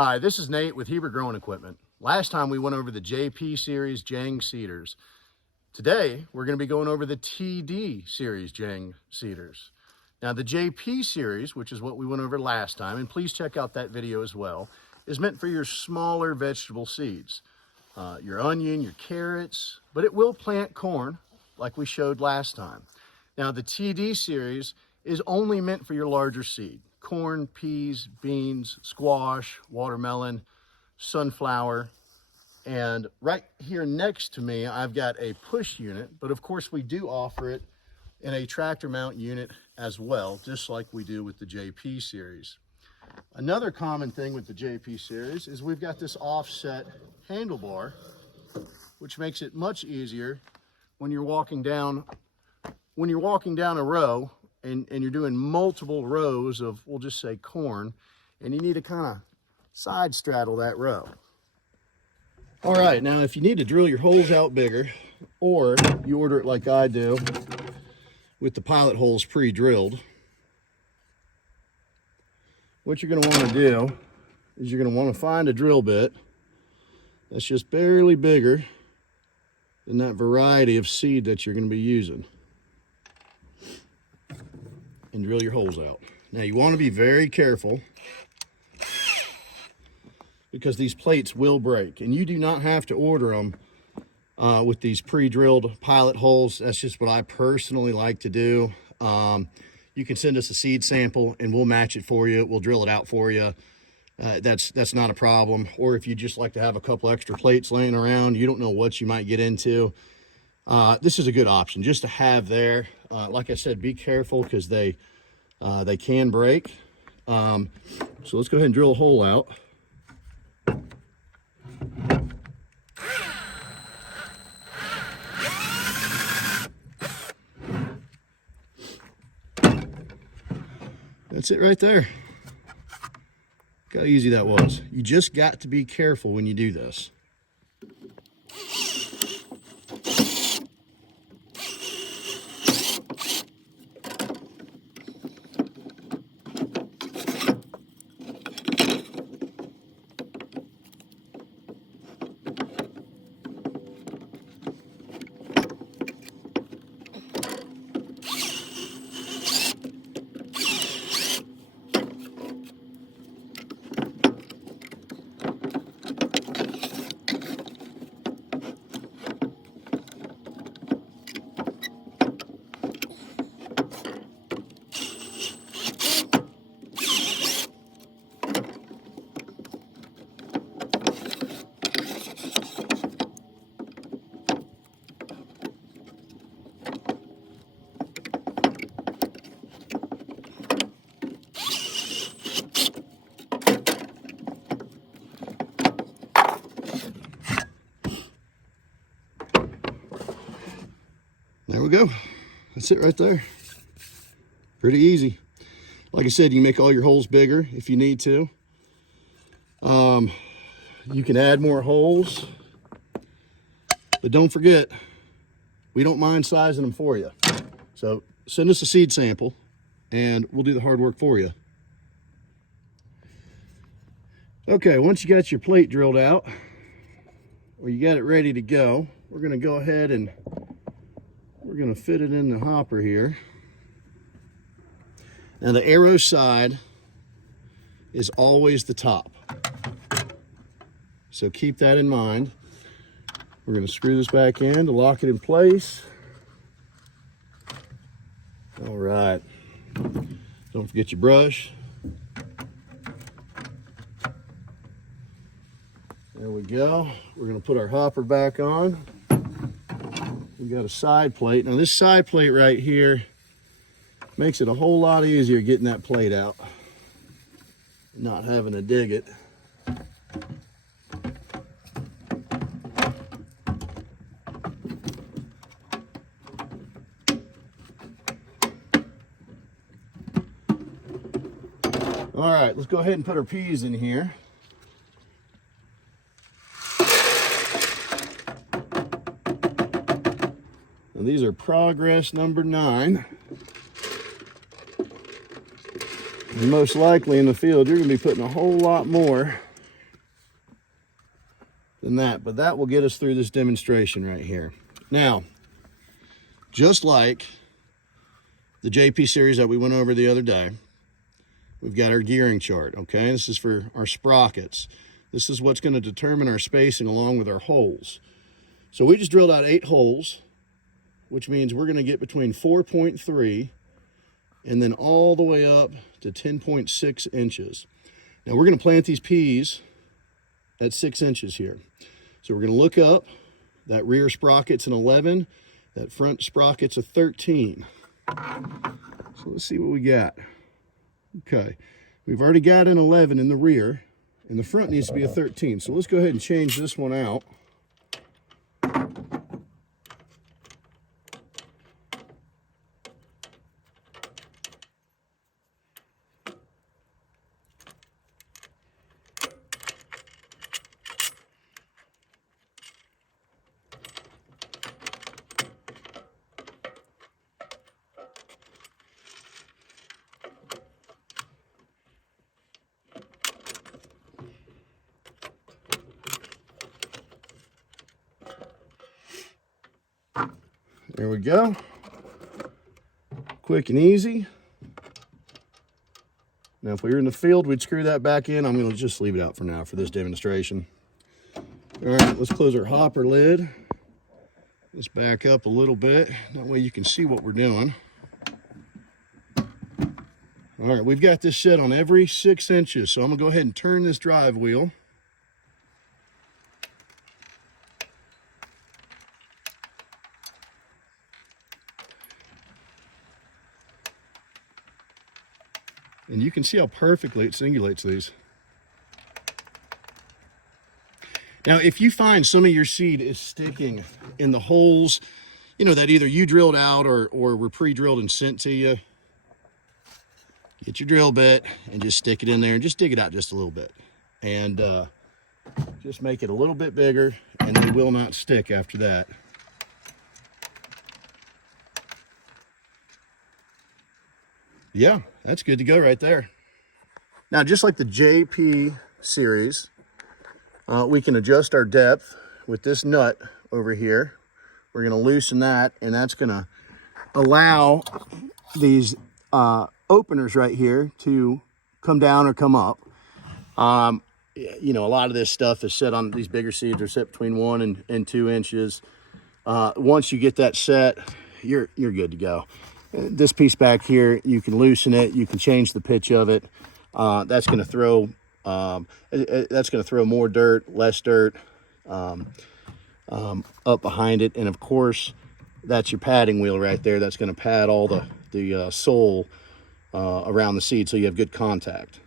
Hi, this is Nate with Heber Growing Equipment. Last time we went over the JP series Jang seeders. Today, we're going to be going over the TD series Jang seeders. Now, the JP series, which is what we went over last time, and please check out that video as well, is meant for your smaller vegetable seeds. Your onion, your carrots, but it will plant corn like we showed last time. Now, the TD series is only meant for your larger seed. Corn, peas, beans, squash, watermelon, sunflower. And right here next to me, I've got a push unit, but of course we do offer it in a tractor mount unit as well, just like we do with the JP series. Another common thing with the JP series is we've got this offset handlebar, which makes it much easier when you're walking down a row and you're doing multiple rows of, we'll just say corn, and you need to kind of side straddle that row. All right, now if you need to drill your holes out bigger, or you order it like I do with the pilot holes pre-drilled, what you're going to want to do is you're going to want to find a drill bit that's just barely bigger than that variety of seed that you're going to be using, and drill your holes out. Now you want to be very careful because these plates will break, and you do not have to order them with these pre-drilled pilot holes. That's just what I personally like to do. You can send us a seed sample and we'll match it for you. We'll drill it out for you. That's not a problem. Or if you just like to have a couple extra plates laying around, you don't know what you might get into, this is a good option just to have there. Like I said, be careful because they can break. So let's go ahead and drill a hole out. That's it right there. Look how easy that was. You just got to be careful when you do this. There we go. That's it right there. Pretty easy. Like I said, you can make all your holes bigger if you need to. You can add more holes, but don't forget, we don't mind sizing them for you. So send us a seed sample and we'll do the hard work for you. Okay, once you got your plate drilled out, or you got it ready to go, we're gonna go ahead and we're going to fit it in the hopper here. Now the arrow side is always the top, so keep that in mind. We're going to screw this back in to lock it in place. All right, don't forget your brush. There we go. We're going to put our hopper back on. We got a side plate. Now this side plate right here makes it a whole lot easier getting that plate out, not having to dig it. All right, let's go ahead and put our peas in here. Now these are progress number 9. And most likely in the field, you're gonna be putting a whole lot more than that, but that will get us through this demonstration right here. Now, just like the JP series that we went over the other day, we've got our gearing chart, okay? This is for our sprockets. This is what's going to determine our spacing along with our holes. So we just drilled out 8 holes, which means we're going to get between 4.3 and then all the way up to 10.6 inches. Now we're going to plant these peas at 6 inches here. So we're going to look up. That rear sprocket's an 11. That front sprocket's a 13. So let's see what we got. Okay, we've already got an 11 in the rear, and the front needs to be a 13. So let's go ahead and change this one out. There we go. Quick and easy. Now, if we were in the field, we'd screw that back in. I'm going to just leave it out for now for this demonstration. All right, let's close our hopper lid. Let's back up a little bit. That way you can see what we're doing. All right, we've got this set on every 6 inches. So I'm going to go ahead and turn this drive wheel. And you can see how perfectly it singulates these. Now, if you find some of your seed is sticking in the holes, you know, that either you drilled out or were pre-drilled and sent to you, get your drill bit and just stick it in there and just dig it out just a little bit. And just make it a little bit bigger, and they will not stick after that. Yeah, that's good to go right there. Now, just like the JP series, we can adjust our depth with this nut over here. We're going to loosen that, and that's going to allow these openers right here to come down or come up. You know, a lot of this stuff is set on these bigger seeds are set between 1 and 2 inches. Once you get that set, you're good to go. This piece back here, you can loosen it. You can change the pitch of it. That's going to throw more dirt, less dirt up behind it. And of course, that's your padding wheel right there. That's going to pad all the sole around the seed so you have good contact.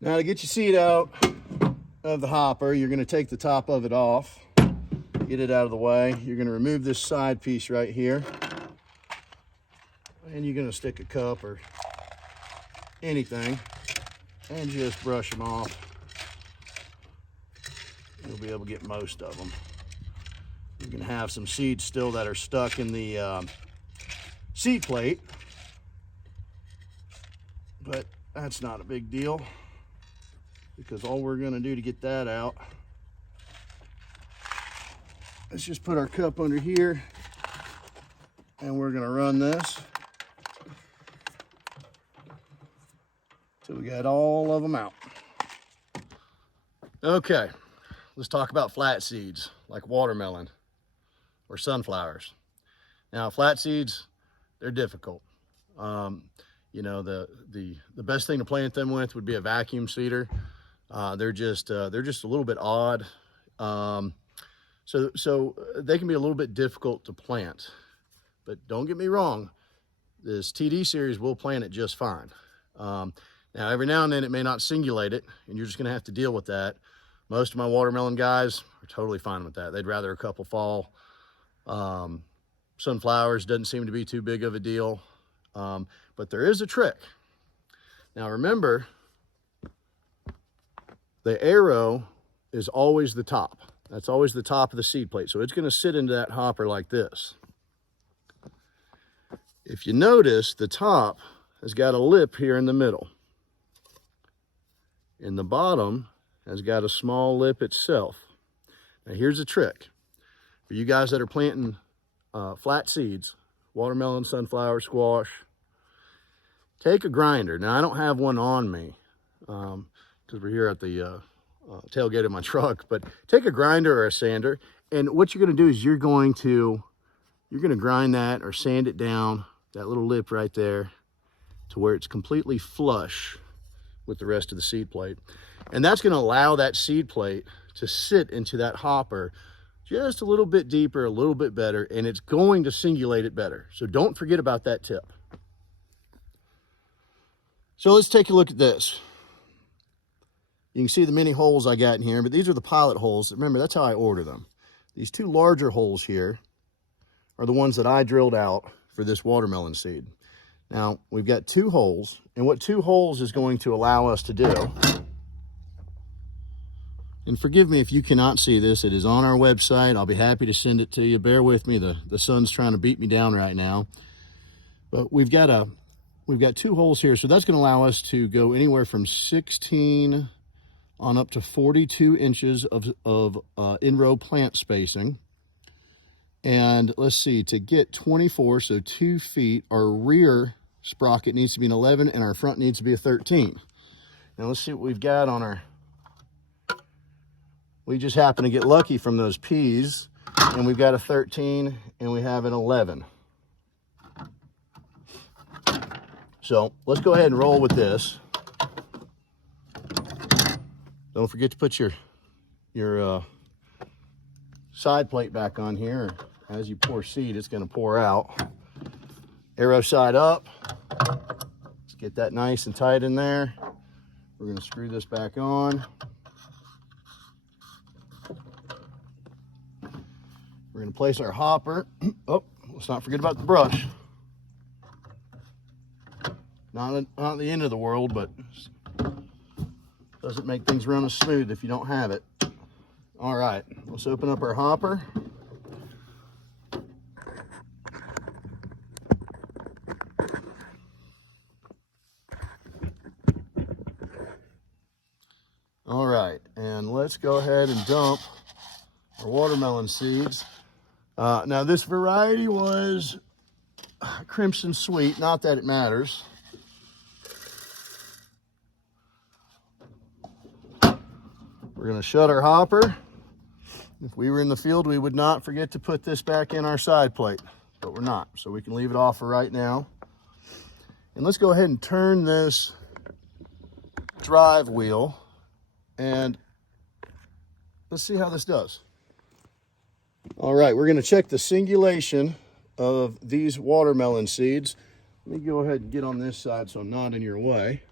Now, to get your seed out of the hopper, you're going to take the top of it off, get it out of the way. You're going to remove this side piece right here. And you're going to stick a cup or anything and just brush them off. You'll be able to get most of them. You can have some seeds still that are stuck in the seed plate, but that's not a big deal because all we're going to do to get that out, let's just put our cup under here and we're going to run this till we got all of them out. Okay, let's talk about flat seeds like watermelon or sunflowers. Now, flat seeds, they're difficult. You know, the best thing to plant them with would be a vacuum seeder. They're just a little bit odd. So they can be a little bit difficult to plant. But don't get me wrong, this TD series will plant it just fine. Now, every now and then it may not singulate it, and you're just going to have to deal with that. Most of my watermelon guys are totally fine with that. They'd rather a couple fall. Sunflowers doesn't seem to be too big of a deal, but there is a trick. Now, remember, the arrow is always the top. That's always the top of the seed plate, so it's going to sit into that hopper like this. If you notice, the top has got a lip here in the middle. And the bottom has got a small lip itself. Now here's a trick. For you guys that are planting flat seeds, watermelon, sunflower, squash, take a grinder. Now I don't have one on me because we're here at the tailgate of my truck, but take a grinder or a sander, and what you're going to do is you're going to grind that or sand it down, that little lip right there, to where it's completely flush with the rest of the seed plate. And that's going to allow that seed plate to sit into that hopper just a little bit deeper, a little bit better, and it's going to singulate it better. So don't forget about that tip. So let's take a look at this. You can see the many holes I got in here, but these are the pilot holes. Remember, that's how I order them. These two larger holes here are the ones that I drilled out for this watermelon seed. Now, we've got 2 holes, and what 2 holes is going to allow us to do, and forgive me if you cannot see this, it is on our website. I'll be happy to send it to you. Bear with me, the sun's trying to beat me down right now. But we've got 2 holes here, so that's going to allow us to go anywhere from 16 on up to 42 inches of in-row plant spacing. And let's see, to get 24, so 2 feet, our rear sprocket needs to be an 11 and our front needs to be a 13. Now let's see what we've got on our, we just happen to get lucky from those P's, and we've got a 13 and we have an 11. So let's go ahead and roll with this. Don't forget to put your side plate back on here. As you pour seed, it's going to pour out. Arrow side up. Let's get that nice and tight in there. We're going to screw this back on. We're going to place our hopper. Oh, let's not forget about the brush. Not the end of the world, but doesn't make things run as smooth if you don't have it. All right, let's open up our hopper. All right, and let's go ahead and dump our watermelon seeds. Now this variety was Crimson Sweet, not that it matters. We're going to shut our hopper. If we were in the field, we would not forget to put this back in our side plate, but we're not, so we can leave it off for right now. And let's go ahead and turn this drive wheel, and let's see how this does. All right, we're going to check the singulation of these watermelon seeds. Let me go ahead and get on this side so I'm not in your way.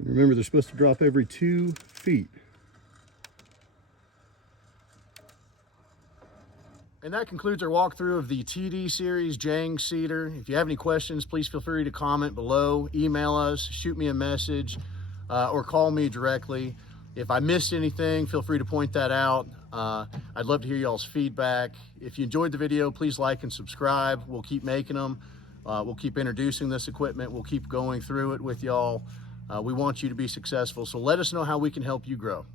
Remember, they're supposed to drop every 2 feet. And that concludes our walkthrough of the TD series Jang cedar. If you have any questions, please feel free to comment below, email us, shoot me a message, or call me directly. If I missed anything, feel free to point that out. I'd love to hear y'all's feedback. If you enjoyed the video, please like and subscribe. We'll keep making them. We'll keep introducing this equipment. We'll keep going through it with y'all. We want you to be successful, so let us know how we can help you grow.